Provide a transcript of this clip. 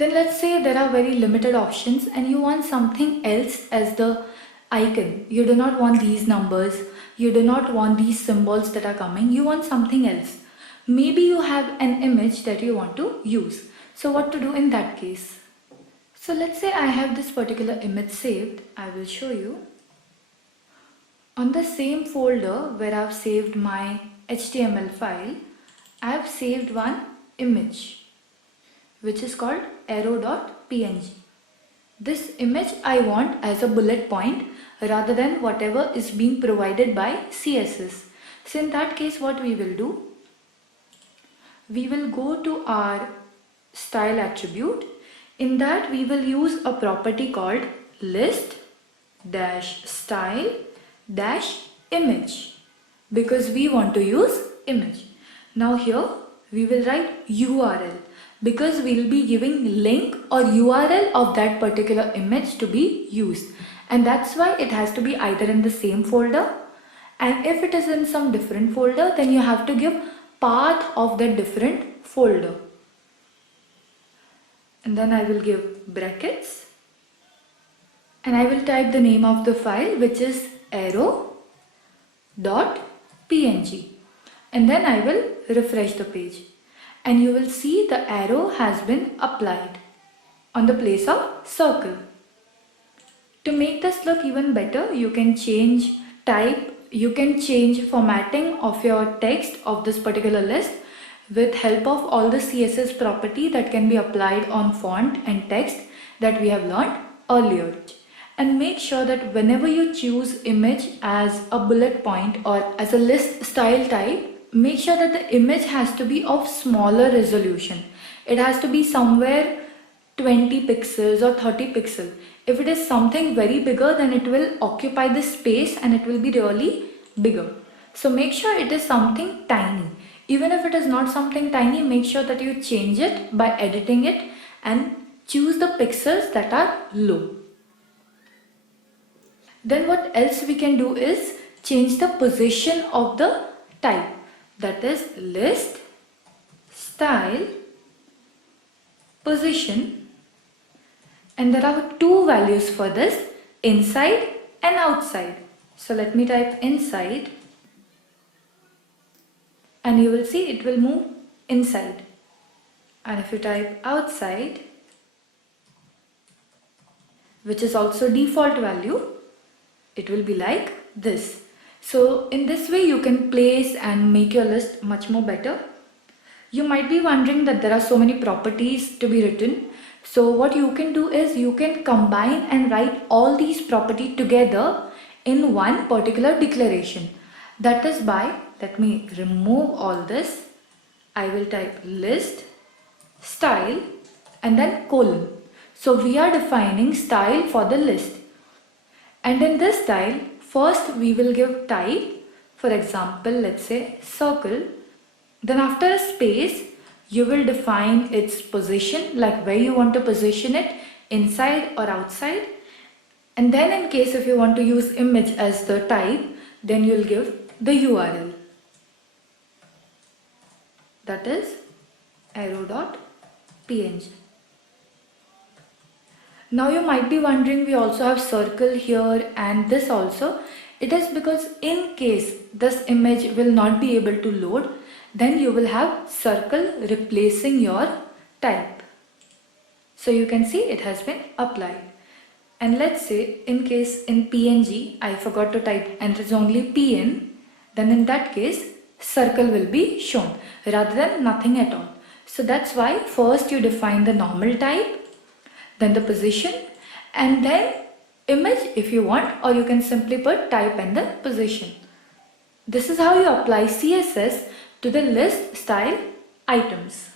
Then let's say there are very limited options and you want something else as the icon. You do not want these numbers, you do not want these symbols that are coming, you want something else. Maybe you have an image that you want to use. So what to do in that case? So let's say I have this particular image saved. I will show you. On the same folder where I've saved my HTML file, I have saved one image which is called arrow.png. This image I want as a bullet point rather than whatever is being provided by CSS. So in that case, what we will do? We will go to our style attribute. In that we will use a property called list-style-image because we want to use image. Now here we will write URL because we will be giving link or URL of that particular image to be used, and that's why it has to be either in the same folder, and if it is in some different folder then you have to give path of that different folder. And then I will give brackets and I will type the name of the file, which is arrow.png, and then I will refresh the page and you will see the arrow has been applied on the place of circle. To make this look even better, you can change type, you can change formatting of your text of this particular list with help of all the CSS property that can be applied on font and text that we have learned earlier. And make sure that whenever you choose image as a bullet point or as a list style type, make sure that the image has to be of smaller resolution. It has to be somewhere 20 pixels or 30 pixels. If it is something very bigger, then it will occupy the space and it will be really bigger. So make sure it is something tiny. Even if it is not something tiny, make sure that you change it by editing it and choose the pixels that are low. Then what else we can do is change the position of the type. That is list, style, position. And there are two values for this, inside and outside. So let me type inside. And you will see it will move inside. And if you type outside, which is also default value, it will be like this. So in this way you can place and make your list much more better. You might be wondering that there are so many properties to be written. So what you can do is you can combine and write all these properties together in one particular declaration. That is by, let me remove all this. I will type list, style and then colon. So we are defining style for the list. And in this style, first we will give type. For example, let's say circle. Then after a space, you will define its position, like where you want to position it, inside or outside. And then in case if you want to use image as the type, then you will give the URL. That is arrow.png. Now you might be wondering, we also have circle here and this also. It is because in case this image will not be able to load, then you will have circle replacing your type. So you can see it has been applied. And let's say in case in PNG I forgot to type and it is only PN, then in that case circle will be shown rather than nothing at all. So that's why first you define the normal type, then the position, and then image if you want, or you can simply put type and the position. This is how you apply CSS to the list style items.